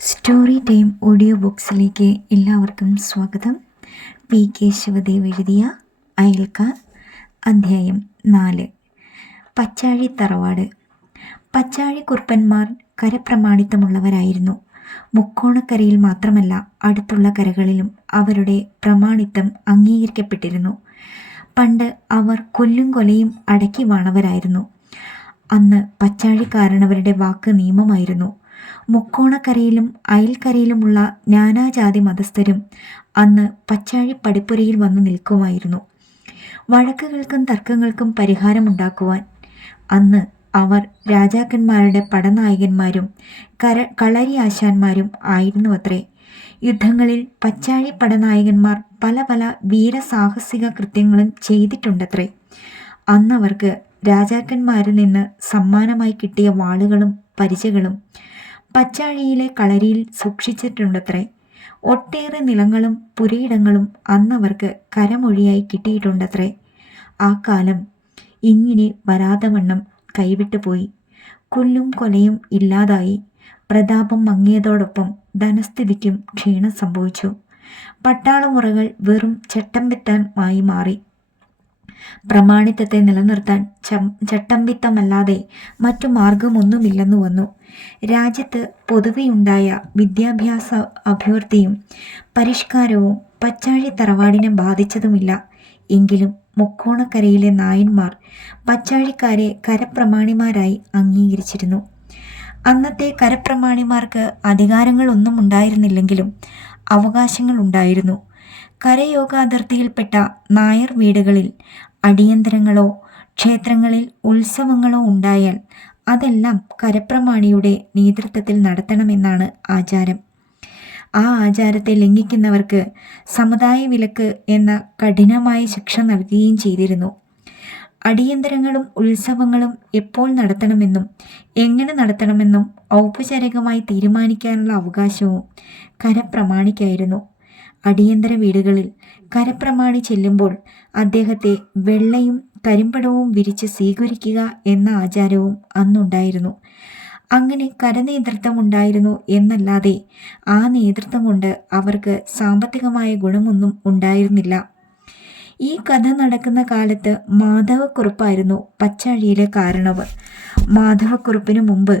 Story time audio ബുക്സിലേക്ക് എല്ലാവർക്കും സ്വാഗതം. P Kesavadev എഴുതിയ അയൽക്കാർ അധ്യായം നാല്. പച്ചാഴി തറവാട്. പച്ചാഴി കുറുപ്പന്മാർ കരപ്രമാണിത്തമുള്ളവരായിരുന്നു. മുക്കോണക്കരയിൽ മാത്രമല്ല അടുത്തുള്ള കരകളിലും അവരുടെ പ്രമാണിത്തം അംഗീകരിക്കപ്പെട്ടിരുന്നു. പണ്ട് അവർ കൊല്ലും കൊലയും അടക്കി വാണവരായിരുന്നു. അന്ന് പച്ചാഴിക്കാരനവരുടെ വാക്ക് നിയമമായിരുന്നു. മുക്കോണക്കരയിലും അയൽക്കരയിലുമുള്ള നാനാജാതി മതസ്ഥരും അന്ന് പച്ചാഴി പടിപ്പുരയിൽ വന്നു നിൽക്കുമായിരുന്നു. വഴക്കുകൾക്കും തർക്കങ്ങൾക്കും പരിഹാരമുണ്ടാക്കുവാൻ അന്ന് അവർ രാജാക്കന്മാരുടെ പടനായകന്മാരും കര കളരി ആശാന്മാരും ആയിരുന്നു അത്രേ യുദ്ധങ്ങളിൽ പച്ചാഴി പടനായകന്മാർ പല പല വീരസാഹസിക കൃത്യങ്ങളും ചെയ്തിട്ടുണ്ടത്രേ. അന്നവർക്ക് രാജാക്കന്മാരിൽ നിന്ന് സമ്മാനമായി കിട്ടിയ വാളുകളും പരിചകളും പച്ചാഴിയിലെ കളരിയിൽ സൂക്ഷിച്ചിട്ടുണ്ടത്രേ. ഒട്ടേറെ നിലങ്ങളും പുരയിടങ്ങളും അന്നവർക്ക് കരമൊഴിയായി കിട്ടിയിട്ടുണ്ടത്രേ. ആ കാലം ഇങ്ങനെ വരാതെ വണ്ണം കൈവിട്ടു പോയി. കൊല്ലും കൊലയും ഇല്ലാതായി. പ്രതാപം മങ്ങിയതോടൊപ്പം ധനസ്ഥിതിക്കും ക്ഷീണം സംഭവിച്ചു. പട്ടാളമുറകൾ വെറും ചട്ടമ്പിത്തമായി മാറി. പ്രമാണിത്തത്തെ നിലനിർത്താൻ ചട്ടമ്പിത്തമല്ലാതെ മറ്റു മാർഗമൊന്നുമില്ലെന്നു വന്നു. രാജ്യത്ത് പൊതുവെയുണ്ടായ വിദ്യാഭ്യാസ അഭിവൃദ്ധിയും പരിഷ്കാരവും പച്ചാഴി തറവാടിനെ ബാധിച്ചതുമില്ല. എങ്കിലും മുക്കോണക്കരയിലെ നായന്മാർ പച്ചാഴിക്കാരെ കരപ്രമാണിമാരായി അംഗീകരിച്ചിരുന്നു. അന്നത്തെ കരപ്രമാണിമാർക്ക് അധികാരങ്ങളൊന്നും ഉണ്ടായിരുന്നില്ലെങ്കിലും അവകാശങ്ങൾ ഉണ്ടായിരുന്നു കരയോഗാതിർത്തിയിൽപ്പെട്ട നായർ വീടുകളിൽ അടിയന്തരങ്ങളോ ക്ഷേത്രങ്ങളിൽ ഉത്സവങ്ങളോ ഉണ്ടായാൽ അതെല്ലാം കരപ്രമാണിയുടെ നേതൃത്വത്തിൽ നടത്തണമെന്നാണ് ആചാരം. ആ ആചാരത്തെ ലംഘിക്കുന്നവർക്ക് സമുദായ വിലക്ക് എന്ന കഠിനമായ ശിക്ഷ നൽകുകയും ചെയ്തിരുന്നു. അടിയന്തരങ്ങളും ഉത്സവങ്ങളും എപ്പോൾ നടത്തണമെന്നും എങ്ങനെ നടത്തണമെന്നും ഔപചാരികമായി തീരുമാനിക്കാനുള്ള അവകാശവും കരപ്രമാണിക്കായിരുന്നു. അടിയന്തര വീടുകളിൽ കരപ്രമാണി ചെല്ലുമ്പോൾ അദ്ദേഹത്തെ വെള്ളയും കരിമ്പടവും വിരിച്ച് സ്വീകരിക്കുക എന്ന ആചാരവും അന്നുണ്ടായിരുന്നു. അങ്ങനെ കരനേതൃത്വം ഉണ്ടായിരുന്നു എന്നല്ലാതെ ആ നേതൃത്വം കൊണ്ട് അവർക്ക് സാമ്പത്തികമായ ഗുണമൊന്നും ഉണ്ടായിരുന്നില്ല. ഈ കഥ നടക്കുന്ന കാലത്ത് മാധവക്കുറുപ്പായിരുന്നു പച്ചാഴിയിലെ കാരണവ്. മാധവക്കുറുപ്പിനു മുമ്പ്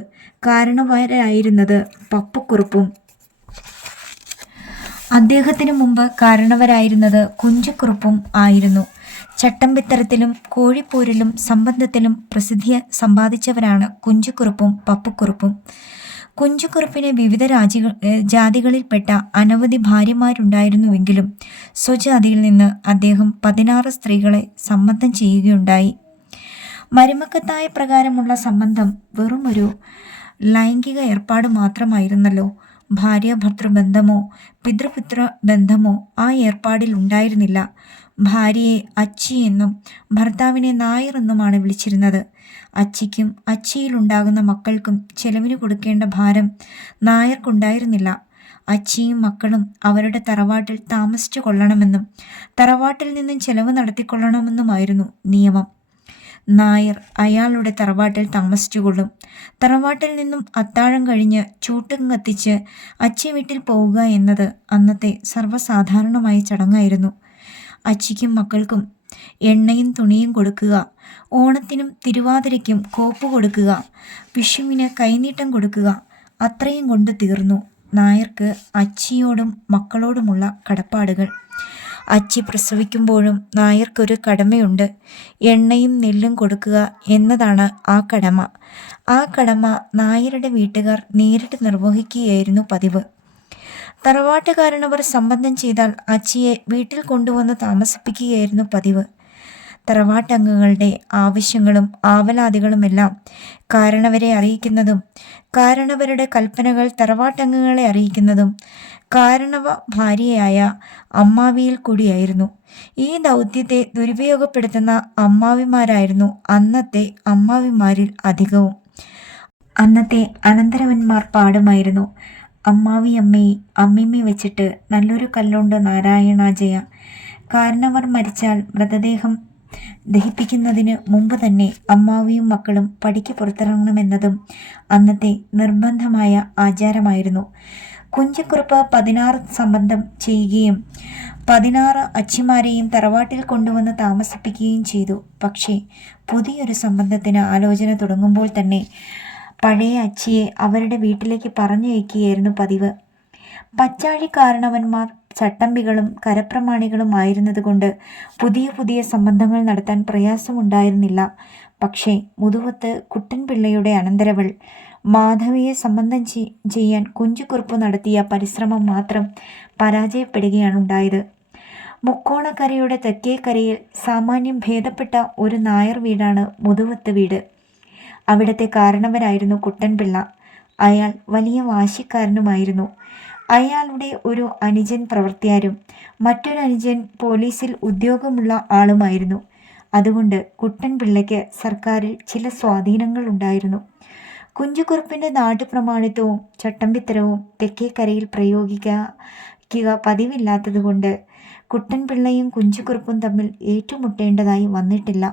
കാരണവരായിരുന്നത് പപ്പുക്കുറുപ്പും അദ്ദേഹത്തിനു മുമ്പ് കാരണവരായിരുന്നത് കുഞ്ചുക്കുറുപ്പും ആയിരുന്നു. ചട്ടമ്പിത്തരത്തിലും കോഴിപ്പോരിലും സംബന്ധത്തിലും പ്രസിദ്ധി സമ്പാദിച്ചവരാണ് കുഞ്ചുക്കുറുപ്പും പപ്പുക്കുറുപ്പും. കുഞ്ചുക്കുറുപ്പിന് വിവിധ രാജ്യ ജാതികളിൽപ്പെട്ട അനവധി ഭാര്യമാരുണ്ടായിരുന്നുവെങ്കിലും സ്വജാതിയിൽ നിന്ന് അദ്ദേഹം പതിനാറ് സ്ത്രീകളെ സംബന്ധം ചെയ്യുകയുണ്ടായി. മരുമക്കത്തായ പ്രകാരമുള്ള സംബന്ധം വെറുമൊരു ലൈംഗിക ഏർപ്പാട് മാത്രമായിരുന്നല്ലോ. ഭാര്യ ഭർത്തൃബന്ധമോ പിതൃപുത്ര ബന്ധമോ ആ ഏർപ്പാടിൽ ഉണ്ടായിരുന്നില്ല. ഭാര്യയെ അച്ചി എന്നും ഭർത്താവിനെ നായർ എന്നുമാണ് വിളിച്ചിരുന്നത്. അച്ചിക്കും അച്ചിയിലുണ്ടാകുന്ന മക്കൾക്കും ചെലവിന് കൊടുക്കേണ്ട ഭാരം നായർക്കുണ്ടായിരുന്നില്ല. അച്ചിയും മക്കളും അവരുടെ തറവാട്ടിൽ താമസിച്ചു കൊള്ളണമെന്നും തറവാട്ടിൽ നിന്നും ചെലവ് നടത്തിക്കൊള്ളണമെന്നുമായിരുന്നു നിയമം. നായർ അയാളുടെ തറവാട്ടിൽ താമസിച്ചുകൊള്ളും. തറവാട്ടിൽ നിന്നും അത്താഴം കഴിഞ്ഞ് ചൂട്ടും കത്തിച്ച് അച്ചി വീട്ടിൽ പോവുക എന്നത് അന്നത്തെ സർവസാധാരണമായ ചടങ്ങായിരുന്നു. അച്ചിക്കും മക്കൾക്കും എണ്ണയും തുണിയും കൊടുക്കുക ഓണത്തിനും തിരുവാതിരയ്ക്കും കോപ്പ് കൊടുക്കുക വിഷുവിന് കൈനീട്ടം കൊടുക്കുക അത്രയും കൊണ്ട് തീർന്നു. നായർക്ക് അച്ചിയോടും മക്കളോടുമുള്ള കടപ്പാടുകൾ. അച്ചി പ്രസവിക്കുമ്പോഴും നായർക്കൊരു കടമയുണ്ട്. എണ്ണയും നെല്ലും കൊടുക്കുക എന്നതാണ് ആ കടമ. ആ കടമ നായരുടെ വീട്ടുകാർ നേരിട്ട് നിർവഹിക്കുകയായിരുന്നു പതിവ്. തറവാട്ടുകാരനവർ സംബന്ധം ചെയ്താൽ അച്ചിയെ വീട്ടിൽ കൊണ്ടുവന്ന് താമസിപ്പിക്കുകയായിരുന്നു പതിവ്. തറവാട്ടംഗങ്ങളുടെ ആവശ്യങ്ങളും ആവലാതികളുമെല്ലാം കാരണവരെ അറിയിക്കുന്നതും കാരണവരുടെ കൽപ്പനകൾ തറവാട്ടംഗങ്ങളെ അറിയിക്കുന്നതും കാരണവ ഭാര്യയായ അമ്മാവിയിൽ കൂടിയായിരുന്നു. ഈ ദൗത്യത്തെ ദുരുപയോഗപ്പെടുത്തുന്ന അമ്മാവിമാരായിരുന്നു അന്നത്തെ അമ്മാവിമാരിൽ അധികവും. അന്നത്തെ അനന്തരവന്മാർ പാടുമായിരുന്നു. അമ്മാവി അമ്മയെ അമ്മിമ്മ വെച്ചിട്ട് നല്ലൊരു കല്ലുണ്ട് നാരായണാജയ. കാരണവർ മരിച്ചാൽ മൃതദേഹം ദഹിപ്പിക്കുന്നതിന് മുമ്പ് തന്നെ അമ്മാവിയും മക്കളും പടിക്ക് പുറത്തിറങ്ങണമെന്നതും അന്നത്തെ നിർബന്ധമായ ആചാരമായിരുന്നു. കുഞ്ചക്കുറുപ്പ് പതിനാറ് സംബന്ധം ചെയ്യുകയും പതിനാറ് അച്ചിമാരെയും തറവാട്ടിൽ കൊണ്ടുവന്ന് താമസിപ്പിക്കുകയും ചെയ്തു. പക്ഷേ പുതിയൊരു സംബന്ധത്തിന് ആലോചന തുടങ്ങുമ്പോൾ തന്നെ പഴയ അച്ചിയെ അവരുടെ വീട്ടിലേക്ക് പറഞ്ഞയക്കുകയായിരുന്നു പതിവ്. പച്ചാഴി കാരണവന്മാർ ചട്ടമ്പികളും കരപ്രമാണികളും ആയിരുന്നതുകൊണ്ട് പുതിയ പുതിയ സംബന്ധങ്ങൾ നടത്താൻ പ്രയാസമുണ്ടായിരുന്നില്ല. പക്ഷേ മുതുവത്ത് കുട്ടൻപിള്ളയുടെ അനന്തരവൾ മാധവിയെ സംബന്ധം ചെയ്യാൻ കുഞ്ചുകുറുപ്പ് നടത്തിയ പരിശ്രമം മാത്രം പരാജയപ്പെടുകയാണുണ്ടായത്. മുക്കോണക്കരയുടെ തെക്കേക്കരയിൽ സാമാന്യം ഭേദപ്പെട്ട ഒരു നായർ വീടാണ് മുതുവത്ത് വീട്. അവിടുത്തെ കാരണവരായിരുന്നു കുട്ടൻപിള്ള. അയാൾ വലിയ വാശിക്കാരനുമായിരുന്നു. അയാളുടെ ഒരു അനുജൻ പ്രവർത്തിയാരും മറ്റൊരു അനുജൻ പോലീസിൽ ഉദ്യോഗമുള്ള ആളുമായിരുന്നു. അതുകൊണ്ട് കുട്ടൻപിള്ളയ്ക്ക് സർക്കാരിൽ ചില സ്വാധീനങ്ങൾ ഉണ്ടായിരുന്നു കുഞ്ചുകുറുപ്പിന്റെ നാട്ടുപ്രമാണിത്വവും ചട്ടമ്പിത്തരവും തെക്കേക്കരയിൽ പ്രയോഗിക്കുക പതിവില്ലാത്തതുകൊണ്ട് കുട്ടൻപിള്ളയും കുഞ്ചുകുറുപ്പും തമ്മിൽ ഏറ്റുമുട്ടേണ്ടതായി വന്നിട്ടില്ല.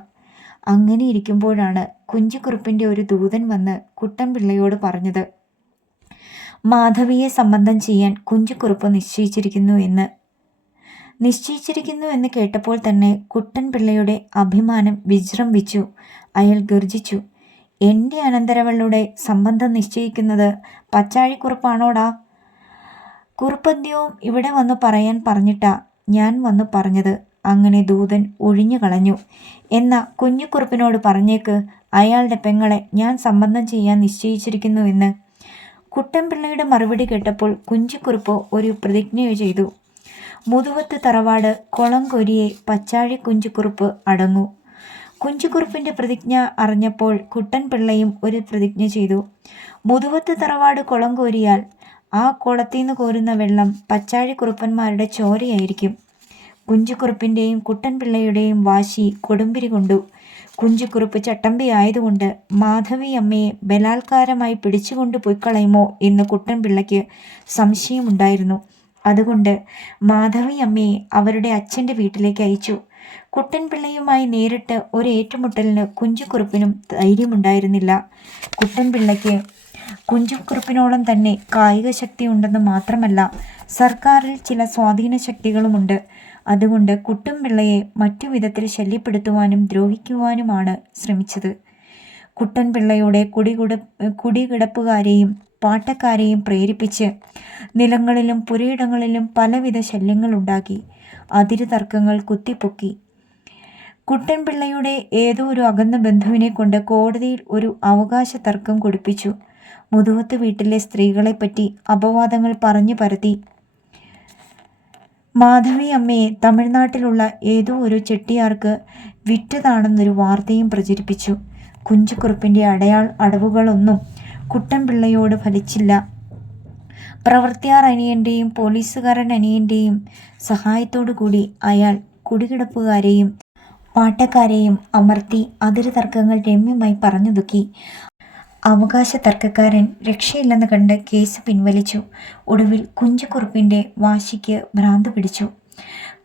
അങ്ങനെ ഇരിക്കുമ്പോഴാണ് കുഞ്ചുകുറുപ്പിന്റെ ഒരു ദൂതൻ വന്ന് കുട്ടൻപിള്ളയോട് പറഞ്ഞത് മാധവിയെ സംബന്ധം ചെയ്യാൻ കുഞ്ചുകുറുപ്പ് നിശ്ചയിച്ചിരിക്കുന്നു എന്ന്. നിശ്ചയിച്ചിരിക്കുന്നു എന്ന് കേട്ടപ്പോൾ തന്നെ കുട്ടൻപിള്ളയുടെ അഭിമാനം വിജൃംഭിച്ചു. അയാൾ ഗർജിച്ചു എന്റെ അനന്തരവളുടെ സംബന്ധം നിശ്ചയിക്കുന്നത് പച്ചാഴിക്കുറുപ്പാണോടാ? കുറുപ്പന്ത്യവും ഇവിടെ വന്ന് പറയാൻ പറഞ്ഞിട്ടാ ഞാൻ വന്നു പറഞ്ഞത്. അങ്ങനെ ദൂതൻ ഒഴിഞ്ഞു കളഞ്ഞു. എന്ന കുഞ്ഞുക്കുറുപ്പിനോട് പറഞ്ഞേക്ക് അയാളുടെ പെങ്ങളെ ഞാൻ സംബന്ധം ചെയ്യാൻ നിശ്ചയിച്ചിരിക്കുന്നുവെന്ന്. കുട്ടൻപിള്ളയുടെ മറുപടി കേട്ടപ്പോൾ കുഞ്ചിക്കുറുപ്പ് ഒരു പ്രതിജ്ഞ ചെയ്തു. മുതുവത്ത് തറവാട് കൊളംകൊരിയെ പച്ചാഴി കുഞ്ചിക്കുറുപ്പ് അടങ്ങൂ. കുഞ്ചുകുറുപ്പിന്റെ പ്രതിജ്ഞ അറിഞ്ഞപ്പോൾ കുട്ടൻ പിള്ളയും ഒരു പ്രതിജ്ഞ ചെയ്തു. മുതുവത്ത് തറവാട് കുളം കോരിയാൽ ആ കുളത്തിൽ നിന്ന് കോരുന്ന വെള്ളം പച്ചാഴി കുറുപ്പന്മാരുടെ ചോരയായിരിക്കും. കുഞ്ചുകുറുപ്പിന്റെയും കുട്ടൻപിള്ളയുടെയും വാശി കൊടുമ്പിരി കൊണ്ടു. കുഞ്ചുകുറുപ്പ് ചട്ടമ്പി ആയതുകൊണ്ട് മാധവി അമ്മയെ ബലാത്കാരമായി പിടിച്ചുകൊണ്ട് പൊയ്ക്കളയുമോ എന്ന് കുട്ടൻപിള്ളയ്ക്ക് സംശയമുണ്ടായിരുന്നു. അതുകൊണ്ട് മാധവി അമ്മയെ അവരുടെ അച്ഛന്റെ വീട്ടിലേക്ക് അയച്ചു. കുട്ടൻപിള്ളയുമായി നേരിട്ട് ഒരു ഏറ്റുമുട്ടലിന് കുഞ്ചുകുറുപ്പിനും ധൈര്യമുണ്ടായിരുന്നില്ല. കുട്ടൻപിള്ളയ്ക്ക് കുഞ്ചുകുറുപ്പിനോളം തന്നെ കായിക ശക്തി ഉണ്ടെന്ന് മാത്രമല്ല സർക്കാരിൽ ചില സ്വാധീന ശക്തികളുമുണ്ട് അതുകൊണ്ട് കുട്ടൻപിള്ളയെ മറ്റു വിധത്തിൽ ശല്യപ്പെടുത്തുവാനും ദ്രോഹിക്കുവാനുമാണ് ശ്രമിച്ചത്. കുട്ടൻപിള്ളയുടെ കുടികുട കുടികിടപ്പുകാരെയും പാട്ടക്കാരെയും പ്രേരിപ്പിച്ച് നിലങ്ങളിലും പുരയിടങ്ങളിലും പലവിധ ശല്യങ്ങളുണ്ടാക്കി. അതിരു തർക്കങ്ങൾ കുത്തിപ്പൊക്കി. കുട്ടൻപിള്ളയുടെ ഏതോ ഒരു അകന്ന ബന്ധുവിനെ കൊണ്ട് കോടതിയിൽ ഒരു അവകാശ തർക്കം കൊടുപ്പിച്ചു. മുതുവത്ത് വീട്ടിലെ സ്ത്രീകളെപ്പറ്റി അപവാദങ്ങൾ പറഞ്ഞു പരത്തി. മാധവി അമ്മയെ തമിഴ്നാട്ടിലുള്ള ഏതോ ഒരു ചെട്ടിയാർക്ക് വിറ്റതാണെന്നൊരു വാർത്തയും പ്രചരിപ്പിച്ചു. കുഞ്ചുകുറുപ്പിന്റെ അടയാൾ അടവുകളൊന്നും കുട്ടൻപിള്ളയോട് ഫലിച്ചില്ല. പ്രവർത്തിയാർ അനിയന്റെയും പോലീസുകാരൻ അനിയന്റെയും സഹായത്തോടു കൂടി അയാൾ കുടികിടപ്പുകാരെയും പാട്ടക്കാരെയും അമർത്തി അതിര് തർക്കങ്ങൾ രമ്യമായി പറഞ്ഞുതുക്കി. അവകാശ തർക്കക്കാരൻ രക്ഷയില്ലെന്ന് കണ്ട് കേസ് പിൻവലിച്ചു. ഒടുവിൽ കുഞ്ചുകുറുപ്പിന്റെ വാശിക്ക് ഭ്രാന്ത് പിടിച്ചു.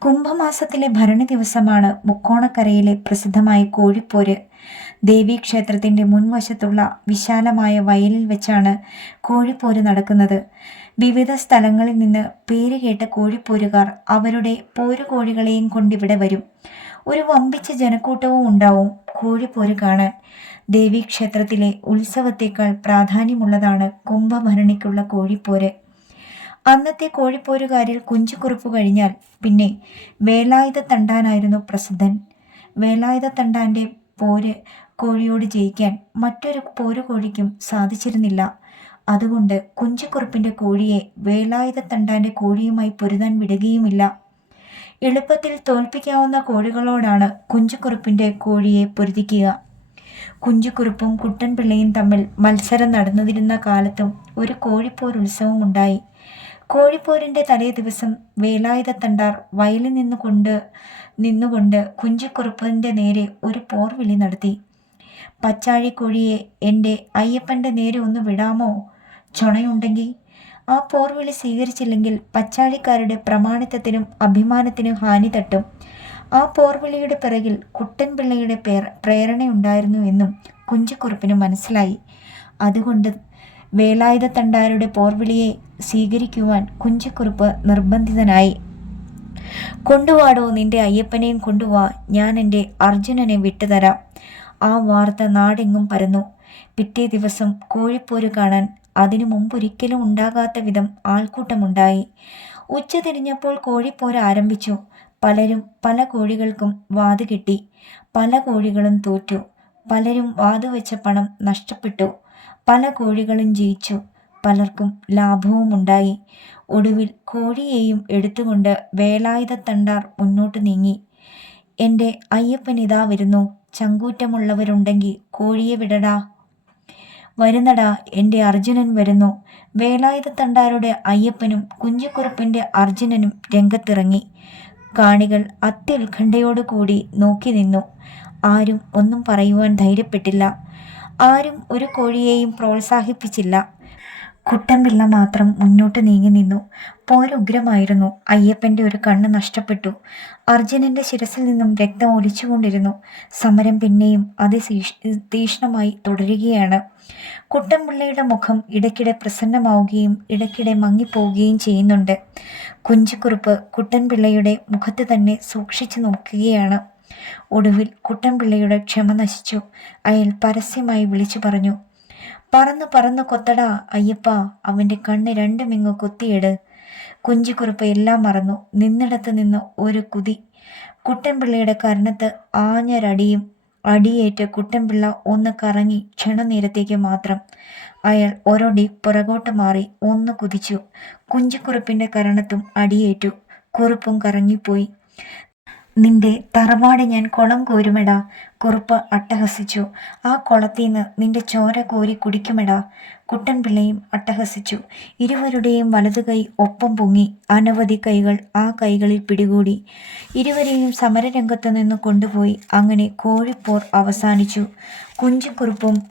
കുംഭമാസത്തിലെ ഭരണി ദിവസമാണ് മുക്കോണക്കരയിലെ പ്രസിദ്ധമായ കോഴിപ്പോര്. ദേവീക്ഷേത്രത്തിന്റെ മുൻവശത്തുള്ള വിശാലമായ വയലിൽ വെച്ചാണ് കോഴിപ്പോര് നടക്കുന്നത്. വിവിധ സ്ഥലങ്ങളിൽ നിന്ന് പേര് കേട്ട കോഴിപ്പോരുകാർ അവരുടെ പോരുകോഴികളെയും കൊണ്ടിവിടെ വരും. ഒരു വമ്പിച്ച ജനക്കൂട്ടവും ഉണ്ടാവും കോഴിപ്പോര് കാണാൻ. ദേവീക്ഷേത്രത്തിലെ ഉത്സവത്തേക്കാൾ പ്രാധാന്യമുള്ളതാണ് കുംഭഭരണിക്കുള്ള കോഴിപ്പോര്. അന്നത്തെ കോഴിപ്പോരുകാരിൽ കുഞ്ചുകുറുപ്പ് കഴിഞ്ഞാൽ പിന്നെ വേലായുധ തണ്ടാനായിരുന്നു പ്രസിദ്ധൻ. വേലായുധ തണ്ടാന്റെ പോര് കോഴിയോട് ജയിക്കാൻ മറ്റൊരു പോര് കോഴിക്കും സാധിച്ചിരുന്നില്ല. അതുകൊണ്ട് കുഞ്ചുകുറുപ്പിന്റെ കോഴിയെ വേലായുധ തണ്ടാന്റെ കോഴിയുമായി പൊരുതാൻ വിടുകയുമില്ല. എളുപ്പത്തിൽ തോൽപ്പിക്കാവുന്ന കോഴികളോടാണ് കുഞ്ചുകുറുപ്പിന്റെ കോഴിയെ പൊരുതിക്കുക. കുഞ്ചുകുറുപ്പും കുട്ടൻപിള്ളയും തമ്മിൽ മത്സരം നടന്നിരുന്ന കാലത്തും ഒരു കോഴിപ്പോർ ഉത്സവം ഉണ്ടായി കോഴിപ്പോരിന്റെ തലേ ദിവസം വേലായുധ തണ്ടാർ വയലിൽ നിന്നുകൊണ്ട് നിന്നുകൊണ്ട് കുഞ്ചുകുറുപ്പിന്റെ നേരെ ഒരു പോർവിളി നടത്തി. പച്ചാഴിക്കോഴിയെ എന്റെ അയ്യപ്പന്റെ നേരെ ഒന്ന് വിടാമോ? ചുണയുണ്ടെങ്കിൽ ആ പോർവിളി സ്വീകരിച്ചില്ലെങ്കിൽ പച്ചാഴിക്കാരുടെ പ്രമാണിത്വത്തിനും അഭിമാനത്തിനും ഹാനി തട്ടും. ആ പോർവിളിയുടെ പിറകിൽ കുട്ടൻപിള്ളയുടെ പേർ പ്രേരണയുണ്ടായിരുന്നു എന്നും കുഞ്ചിക്കുറുപ്പിന് മനസ്സിലായി. അതുകൊണ്ട് വേലായുധ തണ്ടാരുടെ പോർവിളിയെ സ്വീകരിക്കുവാൻ കുഞ്ചിക്കുറുപ്പ് നിർബന്ധിതനായി. കൊണ്ടുവാടോ നിന്റെ അയ്യപ്പനെയും കൊണ്ടുവാ ഞാൻ എന്റെ അർജുനനെ വിട്ടുതരാം. ആ വാർത്ത നാടെങ്ങും പരന്നു. പിറ്റേ ദിവസം കോഴിപ്പോര് കാണാൻ അതിനു മുമ്പൊരിക്കലും ഉണ്ടാകാത്ത വിധം ആൾക്കൂട്ടമുണ്ടായി. ഉച്ച തിരിഞ്ഞപ്പോൾ കോഴിപ്പോര ആരംഭിച്ചു. പലരും പല കോഴികൾക്കും വാത് കിട്ടി. പല കോഴികളും തോറ്റു. പലരും വാത് വെച്ച പണം നഷ്ടപ്പെട്ടു. പല കോഴികളും ജയിച്ചു. പലർക്കും ലാഭവും ഉണ്ടായി ഒടുവിൽ കോഴിയെയും എടുത്തുകൊണ്ട് വേലായുധത്തണ്ടാർ മുന്നോട്ട് നീങ്ങി. എന്റെ അയ്യപ്പൻ ഇതാ വരുന്നു. ചങ്കൂറ്റമുള്ളവരുണ്ടെങ്കിൽ കോഴിയെ വിടടാ. വരുന്നടാ എന്റെ അർജുനൻ വരുന്നു. വേലായുധത്തണ്ടാരുടെ അയ്യപ്പനും കുഞ്ചുകുറുപ്പിന്റെ അർജുനനും രംഗത്തിറങ്ങി. കാണികൾ അത്യുത്കണ്ഠയോടുകൂടി നോക്കി നിന്നു. ആരും ഒന്നും പറയുവാൻ ധൈര്യപ്പെട്ടില്ല. ആരും ഒരു കോഴിയെയും പ്രോത്സാഹിപ്പിച്ചില്ല. കുട്ടൻപിള്ള മാത്രം മുന്നോട്ട് നീങ്ങി നിന്നു. പോരുഗ്രമായിരുന്നു അയ്യപ്പന്റെ ഒരു കണ്ണ് നഷ്ടപ്പെട്ടു. അർജുനന്റെ ശിരസിൽ നിന്നും രക്തം ഒലിച്ചുകൊണ്ടിരുന്നു. സമരം പിന്നെയും അതിശീഷ് തീഷ്ണമായി തുടരുകയാണ്. കുട്ടൻപിള്ളയുടെ മുഖം ഇടയ്ക്കിടെ പ്രസന്നമാവുകയും ഇടയ്ക്കിടെ മങ്ങിപ്പോവുകയും ചെയ്യുന്നുണ്ട്. കുഞ്ചിക്കുറുപ്പ് കുട്ടൻപിള്ളയുടെ മുഖത്ത് തന്നെ സൂക്ഷിച്ചു നോക്കുകയാണ്. ഒടുവിൽ കുട്ടൻപിള്ളയുടെ ക്ഷമ നശിച്ചു. അയാൾ പരസ്യമായി വിളിച്ചു പറഞ്ഞു പറന്ന് പറന്ന് കൊത്തടാ അയ്യപ്പ അവന്റെ കണ്ണ് രണ്ടുമിങ്ങ് കൊത്തിയിട് കുഞ്ചിക്കുറുപ്പ് എല്ലാം മറന്നു. നിന്നിടത്ത് നിന്ന് ഒരു കുതി. കുട്ടൻപിള്ളയുടെ കരണത്ത് ആഞ്ഞൊരടിയും അടിയേറ്റ് കുട്ടൻപിള്ള ഒന്ന് കറങ്ങി ക്ഷണനേരത്തേക്ക് മാത്രം. അയാൾ ഒരൊടി പുറകോട്ട് മാറി ഒന്ന് കുതിച്ചു. കുഞ്ചിക്കുറുപ്പിന്റെ കരണത്തും അടിയേറ്റു. കുറുപ്പും കറങ്ങിപ്പോയി. നിന്റെ തറവാട് ഞാൻ കുളം കോരുമെടാ. കുറുപ്പ് അട്ടഹസിച്ചു. ആ കുളത്തിന്ന് നിന്റെ ചോര കോരി കുടിക്കുമെടാ. കുട്ടൻപിള്ളയും അട്ടഹസിച്ചു. ഇരുവരുടെയും വലതു കൈ ഒപ്പം പൊങ്ങി അനവധി കൈകൾ ആ കൈകളിൽ പിടികൂടി. ഇരുവരെയും സമരരംഗത്ത് നിന്ന് കൊണ്ടുപോയി അങ്ങനെ കോഴിപ്പോർ അവസാനിച്ചു. കുഞ്ചുകുറുപ്പും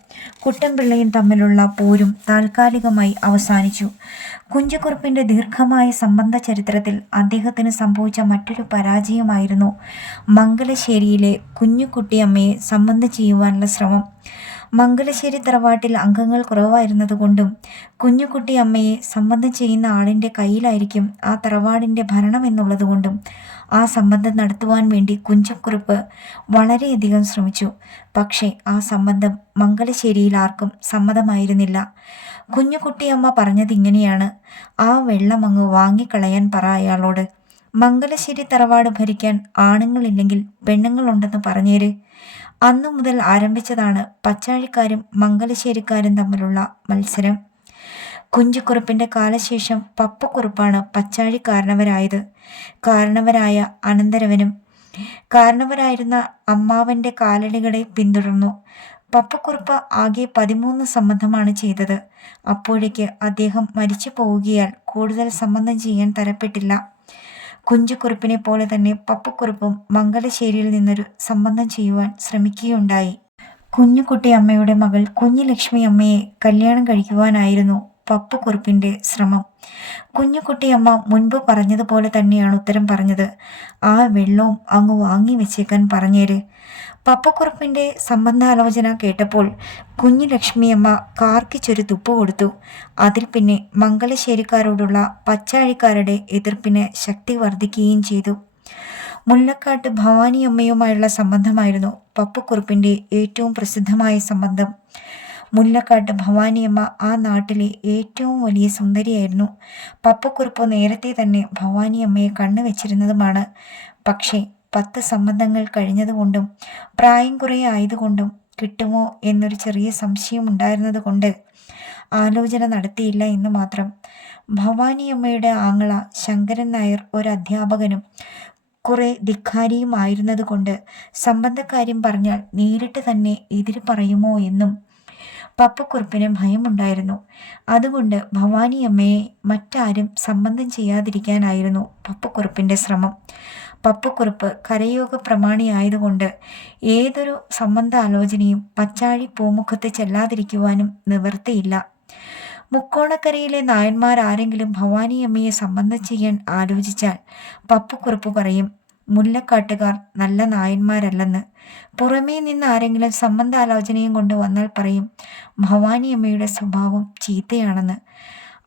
കുട്ടൻപിള്ളയും തമ്മിലുള്ള പോരും താൽക്കാലികമായി അവസാനിച്ചു. കുഞ്ചുകുറുപ്പിന്റെ ദീർഘമായ സംബന്ധ ചരിത്രത്തിൽ അദ്ദേഹത്തിന് സംഭവിച്ച മറ്റൊരു പരാജയമായിരുന്നു മംഗലശ്ശേരിയിലെ കുഞ്ഞുകുട്ടിയമ്മയെ സംബന്ധം ചെയ്യുവാനുള്ള ശ്രമം. മംഗലശ്ശേരി തറവാട്ടിൽ അംഗങ്ങൾ കുറവായിരുന്നതുകൊണ്ടും കുഞ്ഞുകുട്ടി അമ്മയെ സംബന്ധം ചെയ്യുന്ന ആളിന്റെ കയ്യിലായിരിക്കും ആ തറവാടിന്റെ ഭരണം എന്നുള്ളതുകൊണ്ടും ആ സംബന്ധം നടത്തുവാൻ വേണ്ടി കുഞ്ചക്കുറുപ്പ് വളരെയധികം ശ്രമിച്ചു. പക്ഷേ ആ സംബന്ധം മംഗലശ്ശേരിയിൽ ആർക്കും സമ്മതമായിരുന്നില്ല. കുഞ്ഞുകുട്ടിയമ്മ പറഞ്ഞതിങ്ങനെയാണ് ആ വെള്ളം അങ്ങ് വാങ്ങിക്കളയാൻ പറ അയാളോട്. മംഗലശ്ശേരി തറവാട് ഭരിക്കാൻ ആണുങ്ങളില്ലെങ്കിൽ പെണ്ണുങ്ങളുണ്ടെന്ന് പറഞ്ഞേര്. അന്നു മുതൽ ആരംഭിച്ചതാണ് പച്ചാഴിക്കാരും മംഗലശ്ശേരിക്കാരും തമ്മിലുള്ള മത്സരം. കുഞ്ചുക്കുറുപ്പിന്റെ കാലശേഷം പപ്പക്കുറുപ്പാണ് പച്ചാഴി കാരണവരായത് കാരണവരായ അനന്തരവനും കാരണവരായിരുന്ന അമ്മാവന്റെ കാലടികളെ പിന്തുടർന്നു. പപ്പക്കുറുപ്പ് ആകെ പതിമൂന്ന് സംബന്ധമാണ് ചെയ്തത്. അപ്പോഴേക്ക് അദ്ദേഹം മരിച്ചു പോവുകയാൽ കൂടുതൽ സംബന്ധം ചെയ്യാൻ തരപ്പെട്ടില്ല. കുഞ്ചുകുറുപ്പിനെ പോലെ തന്നെ പപ്പുക്കുറുപ്പും മംഗലശ്ശേരിയിൽ നിന്നൊരു സംബന്ധം ചെയ്യുവാൻ ശ്രമിക്കുകയുണ്ടായി. കുഞ്ഞുകുട്ടി അമ്മയുടെ മകൾ കുഞ്ഞുലക്ഷ്മി അമ്മയെ കല്യാണം കഴിക്കുവാനായിരുന്നു പപ്പുക്കുറുപ്പിന്റെ ശ്രമം. കുഞ്ഞുകുട്ടിയമ്മ മുൻപ് പറഞ്ഞതുപോലെ തന്നെയാണ് ഉത്തരം പറഞ്ഞത്. ആ വെള്ളവും അങ്ങ് വാങ്ങി വെച്ചേക്കാൻ പറഞ്ഞേര്. പപ്പക്കുറുപ്പിന്റെ സംബന്ധാലോചന കേട്ടപ്പോൾ കുഞ്ഞു ലക്ഷ്മിയമ്മ കാർക്കിച്ചൊരു തുപ്പ് കൊടുത്തു. അതിൽ പിന്നെ മംഗലശ്ശേരിക്കാരോടുള്ള പച്ചാഴിക്കാരുടെ എതിർപ്പിന് ശക്തി വർദ്ധിക്കുകയും ചെയ്തു. മുല്ലക്കാട്ട് ഭവാനിയമ്മയുമായുള്ള സംബന്ധമായിരുന്നു പപ്പക്കുറുപ്പിന്റെ ഏറ്റവും പ്രസിദ്ധമായ സംബന്ധം. മുല്ലക്കാട്ട് ഭവാനിയമ്മ ആ നാട്ടിലെ ഏറ്റവും വലിയ സുന്ദരിയായിരുന്നു. പപ്പക്കുറുപ്പ് നേരത്തെ തന്നെ ഭവാനിയമ്മയെ കണ്ണുവെച്ചിരുന്നതുമാണ്. പക്ഷേ പത്ത് സംബന്ധങ്ങൾ കഴിഞ്ഞതുകൊണ്ടും പ്രായം കുറേ ആയതുകൊണ്ടും കിട്ടുമോ എന്നൊരു ചെറിയ സംശയം ഉണ്ടായിരുന്നത് കൊണ്ട് ആലോചന നടത്തിയില്ല എന്ന് മാത്രം. ഭവാനിയമ്മയുടെ ആങ്ങള ശങ്കരൻ നായർ ഒരു അധ്യാപകനും കുറെ ധിക്കാരിയുമായിരുന്നത് കൊണ്ട് സംബന്ധക്കാര്യം പറഞ്ഞാൽ നേരിട്ട് തന്നെ എതിര് പറയുമോ എന്നും പപ്പക്കുറുപ്പിന് ഭയമുണ്ടായിരുന്നു. അതുകൊണ്ട് ഭവാനിയമ്മയെ മറ്റാരും സംബന്ധം ചെയ്യാതിരിക്കാനായിരുന്നു പപ്പക്കുറുപ്പിന്റെ ശ്രമം. പപ്പക്കുറുപ്പ് കരയോഗ പ്രമാണിയായതുകൊണ്ട് ഏതൊരു സംബന്ധ ആലോചനയും പച്ചാഴി പൂമുഖത്ത് ചെല്ലാതിരിക്കുവാനും നിവൃത്തിയില്ല. മുക്കോണക്കരയിലെ ആരെങ്കിലും ഭവാനിയമ്മയെ സംബന്ധം ചെയ്യാൻ ആലോചിച്ചാൽ പപ്പുക്കുറുപ്പ് പറയും മുല്ലക്കാട്ടുകാർ നല്ല നായന്മാരല്ലെന്ന്. പുറമേ നിന്ന് ആരെങ്കിലും സംബന്ധാലോചനയും കൊണ്ട് വന്നാൽ പറയും ഭവാനിയമ്മയുടെ സ്വഭാവം ചീത്തയാണെന്ന്.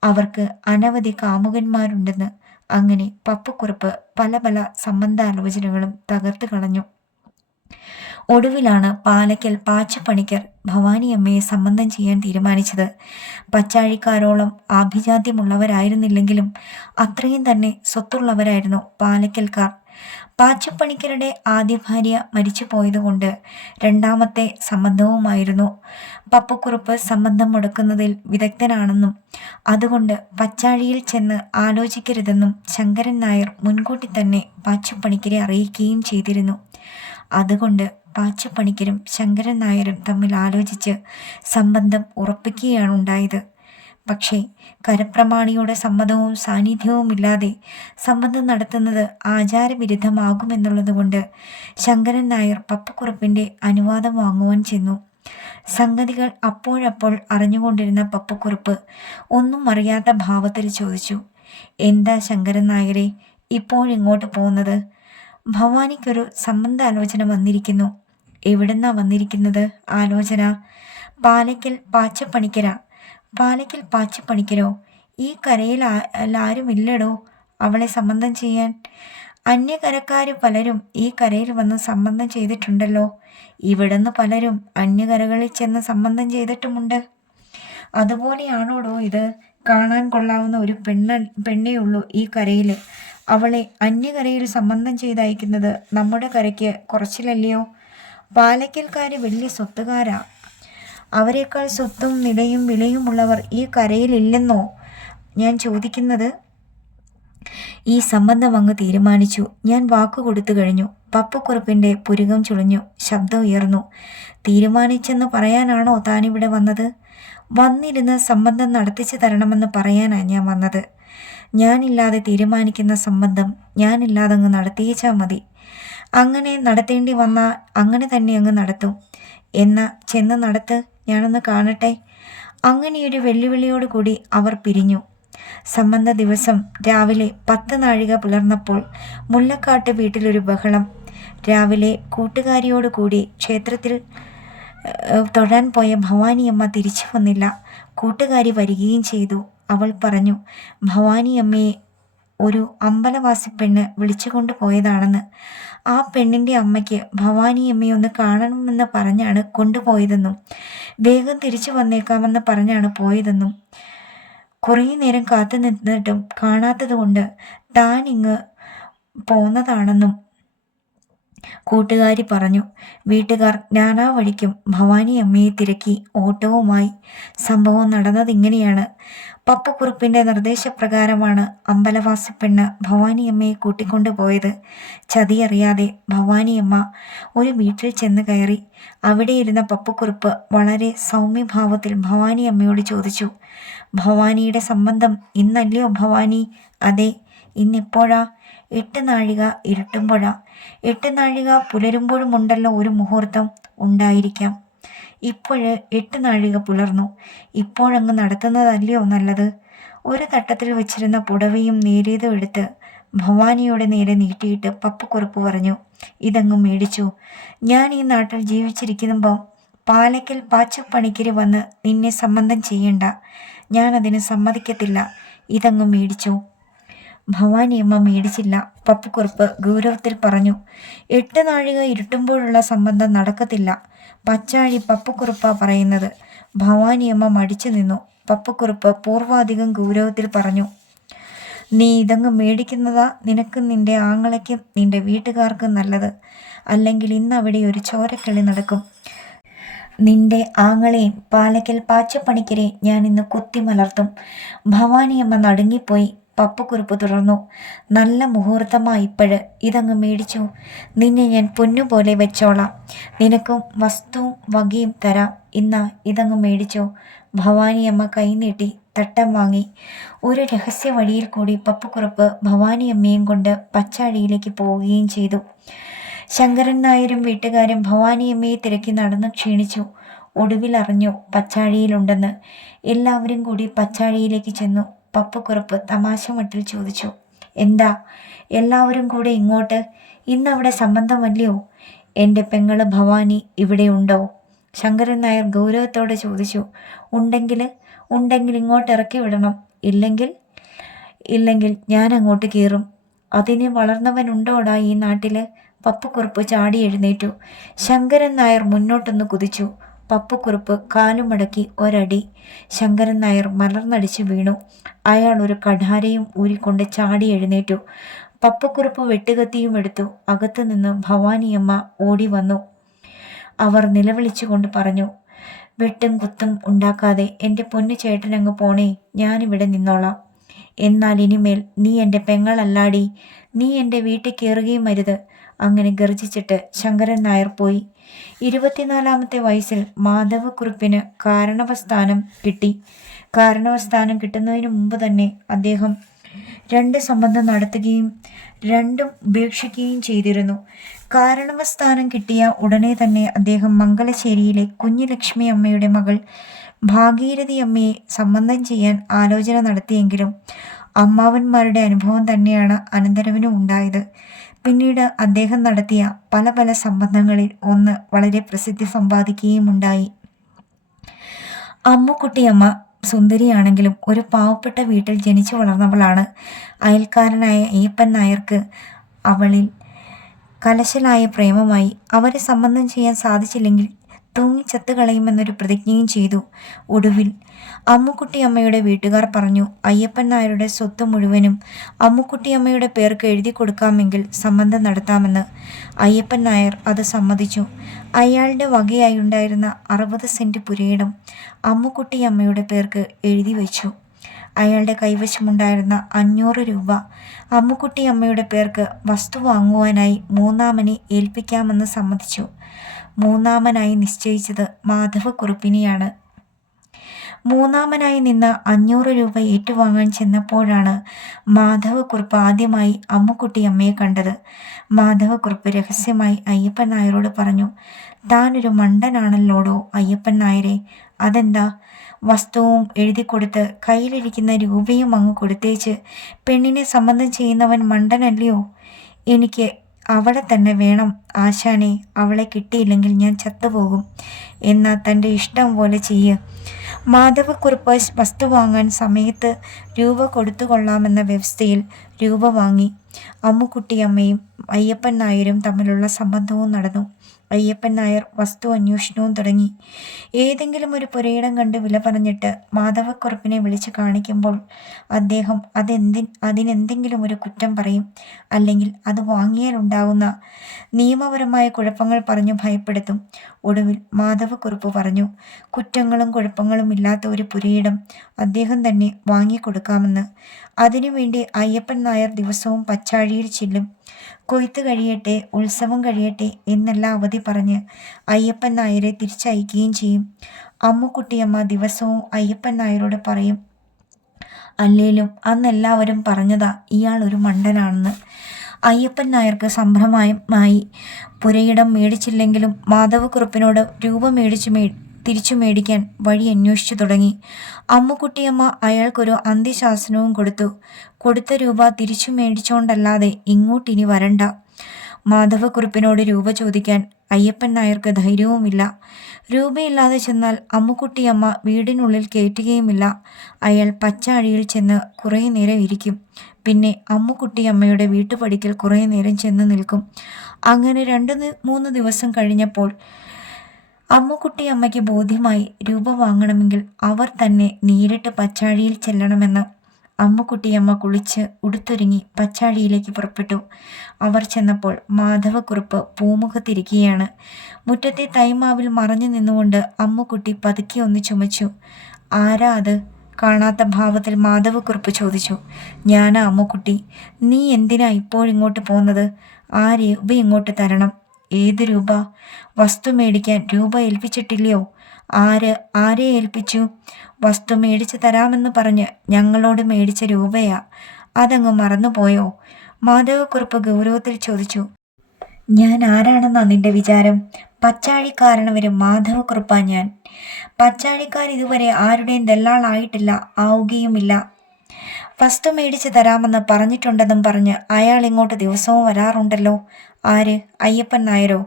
അവർക്ക് അനവധി കാമുകന്മാരുണ്ടെന്ന്. അങ്ങനെ പപ്പക്കുറുപ്പ് പല പല സംബന്ധാലോചനകളും തകർത്തു കളഞ്ഞു. ഒടുവിലാണ് പാലക്കൽ പാച്ചപ്പണിക്കർ ഭവാനിയമ്മയെ സംബന്ധം ചെയ്യാൻ തീരുമാനിച്ചത്. പച്ചാഴിക്കാരോളം ആഭിജാത്യമുള്ളവരായിരുന്നില്ലെങ്കിലും അത്രയും തന്നെ സ്വത്തുള്ളവരായിരുന്നു പാലക്കൽക്കാർ. പാച്ചപ്പണിക്കരുടെ ആദ്യ ഭാര്യ മരിച്ചു പോയതുകൊണ്ട് രണ്ടാമത്തെ സംബന്ധവുമായിരുന്നു. പപ്പുക്കുറുപ്പ് സംബന്ധം മുടക്കുന്നതിൽ വിദഗ്ധനാണെന്നും അതുകൊണ്ട് പച്ചാഴിയിൽ ചെന്ന് ആലോചിക്കരുതെന്നും ശങ്കരൻ നായർ മുൻകൂട്ടി തന്നെ പാച്ചപ്പണിക്കരെ അറിയിക്കുകയും ചെയ്തിരുന്നു. അതുകൊണ്ട് പാച്ചപ്പണിക്കരും ശങ്കരൻ നായരും തമ്മിൽ ആലോചിച്ച് സംബന്ധം ഉറപ്പിക്കുകയാണ് ഉണ്ടായത്. പക്ഷേ കരപ്രമാണിയുടെ സമ്മതവും സാന്നിധ്യവും ഇല്ലാതെ സംബന്ധം നടത്തുന്നത് ആചാരവിരുദ്ധമാകുമെന്നുള്ളതുകൊണ്ട് ശങ്കരൻ നായർ പപ്പക്കുറുപ്പിന്റെ അനുവാദം വാങ്ങുവാൻ ചെന്നു. സംഗതികൾ അപ്പോഴപ്പോൾ അറിഞ്ഞുകൊണ്ടിരുന്ന പപ്പക്കുറുപ്പ് ഒന്നും അറിയാത്ത ഭാവത്തിൽ ചോദിച്ചു എന്താ ശങ്കരൻ നായരെ ഇപ്പോഴിങ്ങോട്ട് പോകുന്നത്? ഭവാനിക്കൊരു സംബന്ധാലോചന വന്നിരിക്കുന്നു. എവിടുന്നാ വന്നിരിക്കുന്നത്? ആലോചന. പാലയ്ക്കൽ പാച്ചപ്പണിക്കര. പാലയ്ക്കൽ പാച്ചിപ്പണിക്കരോ ഈ കരയിൽ ആരുമില്ലടോ അവളെ സംബന്ധം ചെയ്യാൻ? അന്യകരക്കാർ പലരും ഈ കരയിൽ വന്ന് സംബന്ധം ചെയ്തിട്ടുണ്ടല്ലോ. ഇവിടുന്ന് പലരും അന്യകരകളിൽ ചെന്ന് സംബന്ധം ചെയ്തിട്ടുമുണ്ട്. അതുപോലെയാണോടോ ഇത്? കാണാൻ കൊള്ളാവുന്ന ഒരു പെണ്ണ പെണ്ണേ ഉള്ളൂ ഈ കരയിൽ. അവളെ അന്യകരയിൽ സംബന്ധം ചെയ്തയക്കുന്നത് നമ്മുടെ കരയ്ക്ക് കുറച്ചിലല്ലയോ? പാലക്കൽക്കാർ വലിയ സ്വത്തുകാരാ. അവരെക്കാൾ സ്വത്തും നിലയും വിലയുമുള്ളവർ ഈ കരയിലില്ലെന്നോ ഞാൻ ചോദിക്കുന്നത്. ഈ സംബന്ധം അങ്ങ് തീരുമാനിച്ചു. ഞാൻ വാക്കു കൊടുത്തു കഴിഞ്ഞു. പപ്പക്കുറുപ്പിന്റെ പുരുകം ചുളിഞ്ഞു. ശബ്ദം ഉയർന്നു. തീരുമാനിച്ചെന്ന് പറയാനാണോ താനിവിടെ വന്നത്? വന്നിരുന്ന് സംബന്ധം നടത്തിച്ചു തരണമെന്ന് പറയാനാണ് ഞാൻ വന്നത്. ഞാനില്ലാതെ തീരുമാനിക്കുന്ന സംബന്ധം ഞാനില്ലാതെ അങ്ങ് നടത്തിയേച്ചാൽ മതി. അങ്ങനെ നടത്തേണ്ടി വന്നാൽ അങ്ങനെ തന്നെ അങ്ങ് നടത്തും. എന്ന ചെന്ന് നടത്ത്. ഞാനൊന്ന് കാണട്ടെ. അങ്ങനെയൊരു വെല്ലുവിളിയോട് കൂടി അവർ പിരിഞ്ഞു. സംബന്ധ ദിവസം രാവിലെ പത്ത് നാഴിക പുലർന്നപ്പോൾ മുല്ലക്കാട്ട് വീട്ടിലൊരു ബഹളം. രാവിലെ കൂട്ടുകാരിയോട് കൂടി ക്ഷേത്രത്തിൽ തൊഴാൻ പോയ ഭവാനിയമ്മ തിരിച്ചു വന്നില്ല. കൂട്ടുകാരി വരികയും ചെയ്തു. അവൾ പറഞ്ഞു ഭവാനിയമ്മയെ ഒരു അമ്പലവാസി പെണ്ണ് വിളിച്ചുകൊണ്ട് പോയതാണെന്ന്. ആ പെണ്ണിന്റെ അമ്മയ്ക്ക് ഭവാനിയമ്മയെ ഒന്ന് കാണണമെന്ന് പറഞ്ഞാണ് കൊണ്ടുപോയതെന്നും വേഗം തിരിച്ചു വന്നേക്കാമെന്ന് പറഞ്ഞാണ് പോയതെന്നും കുറേ നേരം കാത്തു നിന്നിട്ടും കാണാത്തത് കൊണ്ട് താൻ ഇങ്ങ് പോന്നതാണെന്നും കൂട്ടുകാരി പറഞ്ഞു. വീട്ടുകാർ നാനാ വഴിക്കും ഭവാനി അമ്മയെ തിരക്കി ഓട്ടവുമായി സംഭവം നടന്നത് ഇങ്ങനെയാണ് പപ്പക്കുറുപ്പിന്റെ നിർദ്ദേശപ്രകാരമാണ് അമ്പലവാസി പെണ്ണ് ഭവാനിയമ്മയെ കൂട്ടിക്കൊണ്ടുപോയത്. ചതിയറിയാതെ ഭവാനിയമ്മ ഒരു വീട്ടിൽ ചെന്ന് കയറി അവിടെ ഇരുന്ന പപ്പക്കുറുപ്പ് വളരെ സൗമ്യഭാവത്തിൽ ഭവാനിയമ്മയോട് ചോദിച്ചു ഭവാനിയുടെ സംബന്ധം ഇന്നല്ലയോ ഭവാനി? അതെ ഇന്നെപ്പോഴാ? എട്ട് നാഴിക ഇരുട്ടുമ്പോഴാ? എട്ട് നാഴിക പുലരുമ്പോഴുമുണ്ടല്ലോ ഒരു മുഹൂർത്തം. ഉണ്ടായിരിക്കാം. ഇപ്പോഴ് എട്ട് നാഴിക പുലർന്നു. ഇപ്പോഴങ്ങ് നടത്തുന്നതല്ലയോ നല്ലത്? ഒരു തട്ടത്തിൽ വെച്ചിരുന്ന പുടവയും നേരിയതും എടുത്ത് ഭവാനിയുടെ നേരെ നീട്ടിയിട്ട് പപ്പക്കുറുപ്പ് പറഞ്ഞു ഇതങ്ങ് മേടിച്ചു. ഞാൻ ഈ നാട്ടിൽ ജീവിച്ചിരിക്കുമ്പോൾ പാലയ്ക്കൽ പാച്ചപ്പണിക്കര് വന്ന് നിന്നെ സംബന്ധം ചെയ്യണ്ട. ഞാനതിന് സമ്മതിക്കത്തില്ല. ഇതങ്ങ് മേടിച്ചു. ഭവാനിയമ്മ മേടിച്ചില്ല. പപ്പുക്കുറുപ്പ് ഗൗരവത്തിൽ പറഞ്ഞു എട്ട് നാഴിക ഇരുട്ടുമ്പോഴുള്ള സംബന്ധം നടക്കത്തില്ല. പച്ചാഴി പപ്പുക്കുറുപ്പ പറയുന്നത്. ഭവാനിയമ്മ മടിച്ചു നിന്നു. പപ്പുക്കുറുപ്പ് പൂർവാധികം ഗൗരവത്തിൽ പറഞ്ഞു നീ ഇതങ്ങ് മേടിക്കുന്നതാ? നിനക്കും നിന്റെ ആങ്ങളയ്ക്കും നിന്റെ വീട്ടുകാർക്കും നല്ലത്. അല്ലെങ്കിൽ ഇന്ന് അവിടെ ഒരു ചോരക്കളി നടക്കും. നിന്റെ ആങ്ങളെയും പാലക്കൽ പാച്ചപ്പണിക്കരെ ഞാൻ ഇന്ന് കുത്തിമലർത്തും. ഭവാനിയമ്മ നടുങ്ങിപ്പോയി. പപ്പുക്കുറിപ്പ് തുടർന്നു. നല്ല മുഹൂർത്തമായി ഇപ്പോഴ് ഇതങ്ങ് മേടിച്ചു. നിന്നെ ഞാൻ പൊന്നുപോലെ വെച്ചോളാം. നിനക്കും വസ്തുവും വകയും തരാം. ഇന്ന ഇതങ്ങ് മേടിച്ചോ. ഭവാനിയമ്മ കൈനീട്ടി തട്ടം വാങ്ങി. ഒരു രഹസ്യ വഴിയിൽ കൂടി പപ്പുക്കുറുപ്പ് ഭവാനിയമ്മയും കൊണ്ട് പച്ചാഴിയിലേക്ക് പോവുകയും ചെയ്തു. ശങ്കരൻ നായരും വീട്ടുകാരും ഭവാനിയമ്മയെ തിരക്കി നടന്നു ക്ഷീണിച്ചു. ഒടുവിൽ അറിഞ്ഞു പച്ചാഴിയിലുണ്ടെന്ന്. എല്ലാവരും കൂടി പച്ചാഴിയിലേക്ക് ചെന്നു. പപ്പക്കുറുപ്പ് തമാശ മട്ടിൽ ചോദിച്ചു. എന്താ? എല്ലാവരും കൂടെ ഇങ്ങോട്ട്? ഇന്നവിടെ സംബന്ധമല്ലയോ എന്റെ പെങ്ങൾ ഭവാനി ഇവിടെ ഉണ്ടോ ശങ്കരൻ നായർ ഗൗരവത്തോടെ ചോദിച്ചു. ഉണ്ടെങ്കിൽ ഉണ്ടെങ്കിൽ ഇങ്ങോട്ട് ഇറക്കി വിടണം. ഇല്ലെങ്കിൽ ഇല്ലെങ്കിൽ ഞാൻ അങ്ങോട്ട് കീറും അതിന് വളർന്നവനുണ്ടോടാ ഈ നാട്ടിൽ പപ്പുക്കുറുപ്പ് ചാടി എഴുന്നേറ്റു. ശങ്കരൻ നായർ മുന്നോട്ടൊന്ന് കുതിച്ചു. പപ്പുക്കുറുപ്പ് കാലുമടക്കി ഒരടി. ശങ്കരൻ നായർ മലർന്നടിച്ചു വീണു. അയാൾ ഒരു കഠാരയും ഊരിക്കൊണ്ട് ചാടി എഴുന്നേറ്റു. പപ്പക്കുറുപ്പ് വെട്ടുകത്തിയും എടുത്തു. അകത്തു നിന്ന് ഭവാനിയമ്മ ഓടി വന്നു. അവർ നിലവിളിച്ചുകൊണ്ട് പറഞ്ഞു വെട്ടും കുത്തും ഉണ്ടാക്കാതെ എന്റെ പൊന്നു ചേട്ടനങ്ങ് പോണേ. ഞാനിവിടെ നിന്നോളാം. എന്നാൽ ഇനിമേൽ നീ എന്റെ പെങ്ങളല്ലാടി. നീ എന്റെ വീട്ടിൽ കയറുകയും അരുത്. അങ്ങനെ ഗർജിച്ചിട്ട് ശങ്കരൻ നായർ പോയി. ഇരുപത്തിനാലാമത്തെ വയസ്സിൽ മാധവക്കുറിപ്പിന് കാരണവസ്ഥാനം കിട്ടി. കാരണവസ്ഥാനം കിട്ടുന്നതിന് മുമ്പ് തന്നെ അദ്ദേഹം രണ്ട് സംബന്ധം നടത്തുകയും രണ്ടും ഉപേക്ഷിക്കുകയും ചെയ്തിരുന്നു. കാരണവസ്ഥാനം കിട്ടിയ ഉടനെ തന്നെ അദ്ദേഹം മംഗലശ്ശേരിയിലെ കുഞ്ഞുലക്ഷ്മി അമ്മയുടെ മകൾ ഭാഗീരഥി അമ്മയെ സംബന്ധം ചെയ്യാൻ ആലോചന നടത്തിയെങ്കിലും അമ്മാവന്മാരുടെ അനുഭവം തന്നെയാണ് അനന്തരവനും ഉണ്ടായത്. പിന്നീട് അദ്ദേഹം നടത്തിയ പല പല സംബന്ധങ്ങളിൽ ഒന്ന് വളരെ പ്രസിദ്ധി സമ്പാദിക്കുകയും ഉണ്ടായി അമ്മുക്കുട്ടിയമ്മ സുന്ദരിയാണെങ്കിലും ഒരു പാവപ്പെട്ട വീട്ടിൽ ജനിച്ചു വളർന്നവളാണ്. അയൽക്കാരനായ അയ്യപ്പൻ നായർക്ക് അവളിൽ കലശലായ പ്രേമമായി അവരെ സംബന്ധം ചെയ്യാൻ സാധിച്ചില്ലെങ്കിൽ തൂങ്ങിച്ചത്ത് കളയുമെന്നൊരു പ്രതിജ്ഞയും ചെയ്തു. ഒടുവിൽ അമ്മുക്കുട്ടിയമ്മയുടെ വീട്ടുകാർ പറഞ്ഞു അയ്യപ്പൻ നായരുടെ സ്വത്ത് മുഴുവനും അമ്മുക്കുട്ടിയമ്മയുടെ പേർക്ക് എഴുതി കൊടുക്കാമെങ്കിൽ സംബന്ധം നടത്താമെന്ന്. അയ്യപ്പൻ നായർ അത് സമ്മതിച്ചു. അയാളുടെ വകയായി ഉണ്ടായിരുന്ന അറുപത് സെന്റ് പുരയിടം അമ്മുക്കുട്ടിയമ്മയുടെ പേർക്ക് എഴുതി വെച്ചു. അയാളുടെ കൈവശമുണ്ടായിരുന്ന അഞ്ഞൂറ് രൂപ അമ്മുക്കുട്ടിയമ്മയുടെ പേർക്ക് വസ്തു വാങ്ങുവാനായി മൂന്നാമനെ ഏൽപ്പിക്കാമെന്ന് സമ്മതിച്ചു. മൂന്നാമനായി നിശ്ചയിച്ചത് മാധവക്കുറുപ്പിനെയാണ്. മൂന്നാമനായി നിന്ന് അഞ്ഞൂറ് രൂപ ഏറ്റുവാങ്ങാൻ ചെന്നപ്പോഴാണ് മാധവക്കുറുപ്പ് ആദ്യമായി അമ്മുക്കുട്ടിയമ്മയെ കണ്ടത്. മാധവക്കുറുപ്പ് രഹസ്യമായി അയ്യപ്പൻ നായരോട് പറഞ്ഞു താനൊരു മണ്ടനാണല്ലോടോ അയ്യപ്പൻ നായരെ? അതെന്താ? വസ്തുവും എഴുതി കൊടുത്ത് കയ്യിലിരിക്കുന്ന രൂപയും അങ്ങ് കൊടുത്തേച്ച് പെണ്ണിനെ സംബന്ധം ചെയ്യുന്നവൻ മണ്ടനല്ലയോ? എനിക്ക് അവളെ തന്നെ വേണം. ആശാനെ അവളെ കിട്ടിയില്ലെങ്കിൽ ഞാൻ ചത്തുപോകും. എന്നാൽ തന്റെ ഇഷ്ടം പോലെ ചെയ്യ്. മാധവക്കുറിപ്പ് വസ്തു വാങ്ങാൻ സമയത്ത് രൂപ കൊടുത്തുകൊള്ളാമെന്ന വ്യവസ്ഥയിൽ രൂപ വാങ്ങി. അമ്മുക്കുട്ടിയമ്മയും അയ്യപ്പൻ നായരും തമ്മിലുള്ള സംബന്ധവും നടന്നു. അയ്യപ്പൻ നായർ വസ്തു അന്വേഷണവും തുടങ്ങി. ഏതെങ്കിലും ഒരു പുരയിടം കണ്ട് വില പറഞ്ഞിട്ട് മാധവക്കുറുപ്പിനെ വിളിച്ച് കാണിക്കുമ്പോൾ അദ്ദേഹം അതെന്തി അതിനെന്തെങ്കിലും ഒരു കുറ്റം പറയും അല്ലെങ്കിൽ അത് വാങ്ങിയാൽ ഉണ്ടാകുന്ന നിയമപരമായ കുഴപ്പങ്ങൾ പറഞ്ഞു ഭയപ്പെടുത്തും. ഒടുവിൽ മാധവക്കുറുപ്പ് പറഞ്ഞു കുറ്റങ്ങളും കുഴപ്പങ്ങളും ഇല്ലാത്ത ഒരു പുരയിടം അദ്ദേഹം തന്നെ വാങ്ങിക്കൊടുക്കാമെന്ന്. അതിനുവേണ്ടി അയ്യപ്പൻ നായർ ദിവസവും പച്ചാഴിയിൽ ചെല്ലും. കൊയ്ത്ത് കഴിയട്ടെ ഉത്സവം കഴിയട്ടെ എന്നെല്ലാം അവധി പറഞ്ഞ് അയ്യപ്പൻ നായരെ തിരിച്ചയക്കുകയും ചെയ്യും. അമ്മുക്കുട്ടിയമ്മ ദിവസവും അയ്യപ്പൻ നായരോട് പറയും അല്ലേലും അന്നെല്ലാവരും പറഞ്ഞതാ ഇയാൾ ഒരു മണ്ടനാണെന്ന്. അയ്യപ്പൻ നായർക്ക് സംഭ്രമമായി പുരയിടം മേടിച്ചില്ലെങ്കിലും മാധവക്കുറുപ്പിനോട് രൂപ മേടിച്ചു മേ തിരിച്ചു മേടിക്കാൻ വഴി അന്വേഷിച്ചു തുടങ്ങി. അമ്മുക്കുട്ടിയമ്മ അയാൾക്കൊരു അന്ത്യശാസനവും കൊടുത്തു. കൊടുത്ത രൂപ തിരിച്ചു മേടിച്ചോണ്ടല്ലാതെ ഇങ്ങോട്ടിനി വരണ്ട. മാധവക്കുറുപ്പിനോട് രൂപ ചോദിക്കാൻ അയ്യപ്പൻ നായർക്ക് ധൈര്യവുമില്ല. രൂപയില്ലാതെ ചെന്നാൽ അമ്മുക്കുട്ടിയമ്മ വീടിനുള്ളിൽ കയറ്റുകയുമില്ല അയാൾ പച്ചാഴിയിൽ ചെന്ന് കുറേ നേരം ഇരിക്കും. പിന്നെ അമ്മുക്കുട്ടിയമ്മയുടെ വീട്ടുപടിക്കൽ കുറേ നേരം ചെന്ന് നിൽക്കും. അങ്ങനെ രണ്ട് മൂന്ന് ദിവസം കഴിഞ്ഞപ്പോൾ അമ്മുക്കുട്ടി അമ്മയ്ക്ക് ബോധ്യമായി രൂപ വാങ്ങണമെങ്കിൽ അവർ തന്നെ നേരിട്ട് പച്ചാഴിയിൽ ചെല്ലണമെന്ന് അമ്മുക്കുട്ടിയമ്മ കുളിച്ച് ഉടുത്തൊരുങ്ങി പച്ചാഴിയിലേക്ക് പുറപ്പെട്ടു. അവർ ചെന്നപ്പോൾ മാധവക്കുറുപ്പ് പൂമുഖത്തിരിക്കുകയാണ്. മുറ്റത്തെ തൈമാവിൽ മറഞ്ഞു നിന്നുകൊണ്ട് അമ്മുക്കുട്ടി പതുക്കെ ഒന്ന് ചുമച്ചു. ആരാ അത്? കാണാത്ത ഭാവത്തിൽ മാധവക്കുറുപ്പ് ചോദിച്ചു. ഞാനാ അമ്മുക്കുട്ടി. നീ എന്തിനാ ഇപ്പോഴിങ്ങോട്ട് പോകുന്നത്? ആ രൂപ ഇങ്ങോട്ട് തരണം? ഏത് രൂപ? വസ്തു മേടിക്കാൻ രൂപ ഏൽപ്പിച്ചിട്ടില്ലയോ? ആര് ആരെ ഏൽപ്പിച്ചു? വസ്തു മേടിച്ചു തരാമെന്ന് പറഞ്ഞ് ഞങ്ങളോട് മേടിച്ച രൂപയാ. അതങ്ങ് മറന്നുപോയോ? മാധവക്കുറുപ്പ് ഗൗരവത്തിൽ ചോദിച്ചു. ഞാൻ ആരാണെന്നാ നിന്റെ വിചാരം? പച്ചാഴിക്കാരണവരും മാധവ കുറുപ്പ ഞാൻ. പച്ചാഴിക്കാർ ഇതുവരെ ആരുടെയും ദല്ലാളായിട്ടില്ല ആവുകയുമില്ല. ഫസ്റ്റ് മേടിച്ച് തരാമെന്ന് പറഞ്ഞിട്ടുണ്ടെന്നും പറഞ്ഞ് അയാൾ ഇങ്ങോട്ട് ദിവസവും വരാറുണ്ടല്ലോ. ആര്? അയ്യപ്പൻ നായരോ?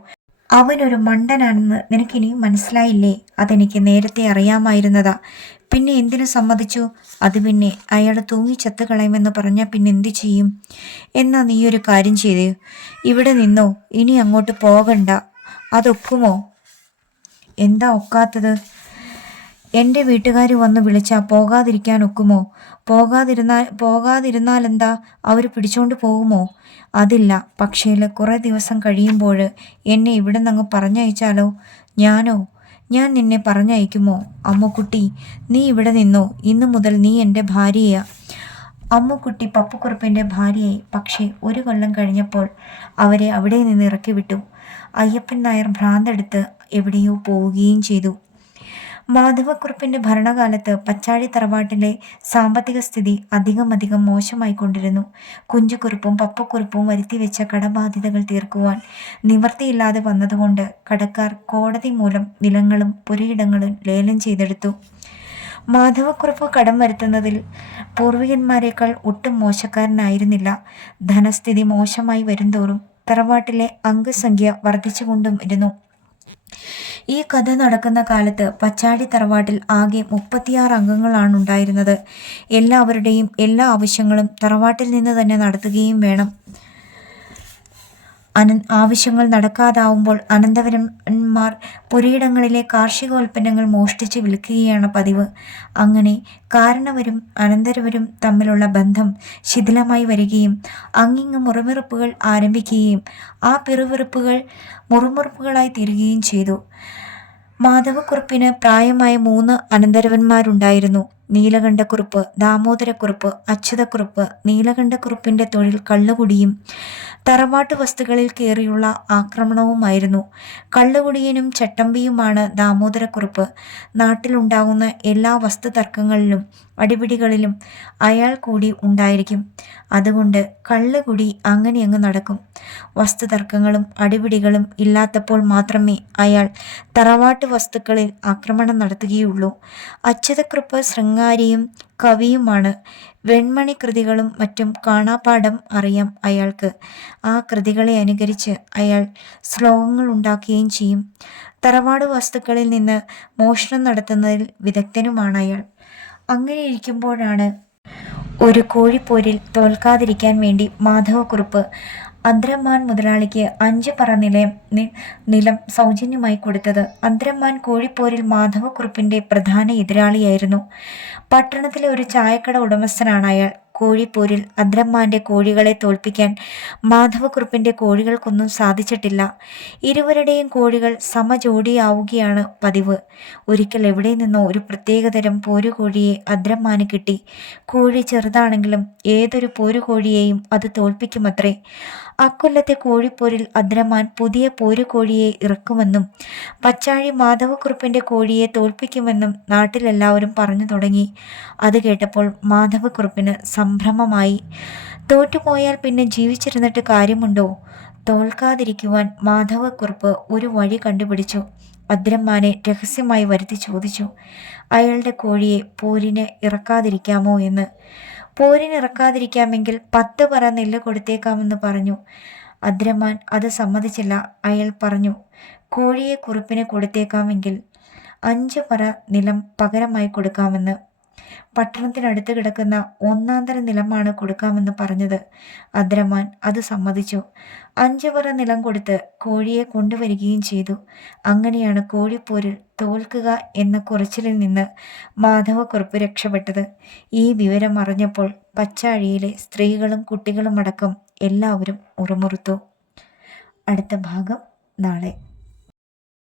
അവനൊരു മണ്ടനാണെന്ന് നിനക്കിനിയും മനസ്സിലായില്ലേ? അതെനിക്ക് നേരത്തെ അറിയാമായിരുന്നതാ. പിന്നെ എന്തിനു സമ്മതിച്ചു? അത് പിന്നെ അയാൾ തൂങ്ങി ചത്തു കളയുമെന്ന് പറഞ്ഞാൽ പിന്നെ എന്തു ചെയ്യും? എന്നാ നീ ഒരു കാര്യം ചെയ്തേ. ഇവിടെ നിന്നോ ഇനി അങ്ങോട്ട് പോകണ്ട. അതൊക്കുമോ? എന്താ ഒക്കാത്തത്? എന്റെ വീട്ടുകാർ വന്ന് വിളിച്ചാൽ പോകാതിരിക്കാൻ ഒക്കുമോ? പോകാതിരുന്നാൽ പോകാതിരുന്നാൽ എന്താ അവർ പിടിച്ചോണ്ട് പോകുമോ? അതില്ല. പക്ഷേ കുറേ ദിവസം കഴിയുമ്പോൾ എന്നെ ഇവിടെ നിന്ന് അങ്ങ് പറഞ്ഞയച്ചാലോ? ഞാനോ? ഞാൻ നിന്നെ പറഞ്ഞയക്കുമോ? അമ്മുക്കുട്ടി നീ ഇവിടെ നിന്നോ? ഇന്നു മുതൽ നീ എന്റെ ഭാര്യയാ. അമ്മുക്കുട്ടി പപ്പുക്കുറുപ്പിന്റെ ഭാര്യയായി. പക്ഷേ ഒരു കൊല്ലം കഴിഞ്ഞപ്പോൾ അവരെ അവിടെ നിന്ന് ഇറക്കി വിട്ടു അയ്യപ്പൻ നായർ ഭ്രാന്തെടുത്ത് എവിടെയോ പോവുകയും ചെയ്തു. മാധവക്കുറുപ്പിന്റെ ഭരണകാലത്ത് പച്ചാഴി തറവാട്ടിലെ സാമ്പത്തിക സ്ഥിതി അധികം അധികം മോശമായിക്കൊണ്ടിരുന്നു. കുഞ്ചുകുറുപ്പും പപ്പക്കുറുപ്പും വരുത്തിവെച്ച കടബാധ്യതകൾ തീർക്കുവാൻ നിവർത്തിയില്ലാതെ വന്നതുകൊണ്ട് കടക്കാർ കോടതി മൂലം നിലങ്ങളും പുരയിടങ്ങളും ലേലം ചെയ്തെടുത്തു. മാധവക്കുറുപ്പ് കടം വരുത്തുന്നതിൽ പൂർവികന്മാരെക്കാൾ ഒട്ടും മോശക്കാരനായിരുന്നില്ല. ധനസ്ഥിതി മോശമായി വരുംതോറും തറവാട്ടിലെ അംഗസംഖ്യ വർദ്ധിച്ചുകൊണ്ടും ഇരുന്നു. ഈ കഥ നടക്കുന്ന കാലത്ത് പച്ചാടി തറവാട്ടിൽ ആകെ മുപ്പത്തിയാറ് അംഗങ്ങളാണ് ഉണ്ടായിരുന്നത്. എല്ലാവരുടെയും എല്ലാ ആവശ്യങ്ങളും തറവാട്ടിൽ നിന്ന് തന്നെ നടത്തുകയും വേണം. അന ആവശ്യങ്ങൾ നടക്കാതാവുമ്പോൾ അനന്തവരന്മാർ പുരയിടങ്ങളിലെ കാർഷികോൽപ്പന്നങ്ങൾ മോഷ്ടിച്ച് വിൽക്കുകയാണ് പതിവ്. അങ്ങനെ കാരണവരും അനന്തരവരും തമ്മിലുള്ള ബന്ധം ശിഥിലമായി വരികയും അങ്ങിങ്ങ് മുറിമുറുപ്പുകൾ ആരംഭിക്കുകയും ആ പിറുവിറുപ്പുകൾ മുറിമുറുപ്പുകളായി തീരുകയും ചെയ്തു. മാധവക്കുറുപ്പിന് പ്രായമായ മൂന്ന് അനന്തരവന്മാരുണ്ടായിരുന്നു. നീലകണ്ഠക്കുറുപ്പ് ദാമോദരക്കുറുപ്പ് അച്യുതക്കുറുപ്പ് നീലകണ്ഠക്കുറിപ്പിന്റെ തൊഴിൽ കള്ളുകുടിയും തറവാട്ട് വസ്തുക്കളിൽ കയറിയുള്ള ആക്രമണവുമായിരുന്നു. കള്ളുകുടിയനും ചട്ടമ്പിയുമാണ് ദാമോദരക്കുറുപ്പ്. നാട്ടിലുണ്ടാകുന്ന എല്ലാ വസ്തു തർക്കങ്ങളിലും അടിപിടികളിലും അയാൾ കൂടി ഉണ്ടായിരിക്കും. അതുകൊണ്ട് കള്ളുകുടി അങ്ങനെ അങ്ങ് നടക്കും. വസ്തുതർക്കങ്ങളും അടിപിടികളും ഇല്ലാത്തപ്പോൾ മാത്രമേ അയാൾ തറവാട്ട് വസ്തുക്കളിൽ ആക്രമണം നടത്തുകയുള്ളൂ. അച്യുതക്കുറുപ്പ് ശൃംഗാരിയും കവിയുമാണ്. വെൺമണി കൃതികളും മറ്റും കാണാപ്പാടം അറിയാം അയാൾക്ക്. ആ കൃതികളെ അനുകരിച്ച് അയാൾ ശ്ലോകങ്ങൾ ഉണ്ടാക്കുകയും ചെയ്യും. തറവാട് വസ്തുക്കളിൽ നിന്ന് മോഷണം നടത്തുന്നതിൽ വിദഗ്ധനുമാണ് അയാൾ. അങ്ങനെ ഇരിക്കുമ്പോഴാണ് ഒരു കോഴിപ്പോരിൽ തോൽക്കാതിരിക്കാൻ വേണ്ടി മാധവക്കുറുപ്പ്. അന്തരമാൻ മുതലാളിക്ക് അഞ്ച് പറ നിലയം നിലം സൗജന്യമായി കൊടുത്തത് അന്തരമാൻ കോഴിപ്പോരിൽ മാധവക്കുറുപ്പിന്റെ പ്രധാന എതിരാളിയായിരുന്നു. പട്ടണത്തിലെ ഒരു ചായക്കട ഉടമസ്ഥനാണ് അയാൾ. കോഴിപ്പോരിൽ അദ്രമ്മാന്റെ കോഴികളെ തോൽപ്പിക്കാൻ മാധവക്കുറുപ്പിന്റെ കോഴികൾക്കൊന്നും സാധിച്ചിട്ടില്ല. ഇരുവരുടെയും കോഴികൾ സമജോടിയാവുകയാണ് പതിവ്. ഒരിക്കൽ എവിടെ നിന്നോ ഒരു പ്രത്യേകതരം പോരുകോഴിയെ അദ്രമ്മാന് കിട്ടി. കോഴി ചെറുതാണെങ്കിലും ഏതൊരു പോരുകോഴിയെയും അത് തോൽപ്പിക്കുമത്രേ. അക്കൊല്ലത്തെ കോഴിപ്പോരിൽ അദ്രമാൻ പുതിയ പോരുകോഴിയെ ഇറക്കുമെന്നും പച്ചാഴി മാധവക്കുറുപ്പിന്റെ കോഴിയെ തോൽപ്പിക്കുമെന്നും നാട്ടിലെല്ലാവരും പറഞ്ഞു തുടങ്ങി. അത് കേട്ടപ്പോൾ മാധവക്കുറുപ്പിന് സംഭ്രമമായി. തോറ്റുപോയാൽ പിന്നെ ജീവിച്ചിരുന്നിട്ട് കാര്യമുണ്ടോ? തോൽക്കാതിരിക്കുവാൻ മാധവക്കുറുപ്പ് ഒരു വഴി കണ്ടുപിടിച്ചു. അദ്രമ്മാനെ രഹസ്യമായി വരുത്തി ചോദിച്ചു. അയാളുടെ കോഴിയെ പോരിന് ഇറക്കാതിരിക്കാമോ എന്ന്. പോരിന് ഇറക്കാതിരിക്കാമെങ്കിൽ പത്ത് പറ നെല്ല് കൊടുത്തേക്കാമെന്ന് പറഞ്ഞു. അദ്രമാൻ അത് സമ്മതിച്ചില്ല. അയാൾ പറഞ്ഞു കോഴിയെ കുറുപ്പിന് കൊടുത്തേക്കാമെങ്കിൽ അഞ്ച് പറ നിലം പകരമായി കൊടുക്കാമെന്ന്. പട്ടണത്തിനടുത്ത് കിടക്കുന്ന ഒന്നാന്തര നിലമാണ് കൊടുക്കാമെന്ന് പറഞ്ഞത്. അദ്രമാൻ അത് സമ്മതിച്ചു. അഞ്ചു പറ നിലം കൊടുത്ത് കോഴിയെ കൊണ്ടുവരികയും ചെയ്തു. അങ്ങനെയാണ് കോഴിപ്പോരിൽ തോൽക്കുക എന്ന കുറച്ചിലിൽ നിന്ന് മാധവക്കുറുപ്പ് രക്ഷപ്പെട്ടത്. ഈ വിവരം അറിഞ്ഞപ്പോൾ പച്ചാഴിയിലെ സ്ത്രീകളും കുട്ടികളും അടക്കം എല്ലാവരും ഉറമുറുത്തു. അടുത്ത ഭാഗം നാളെ.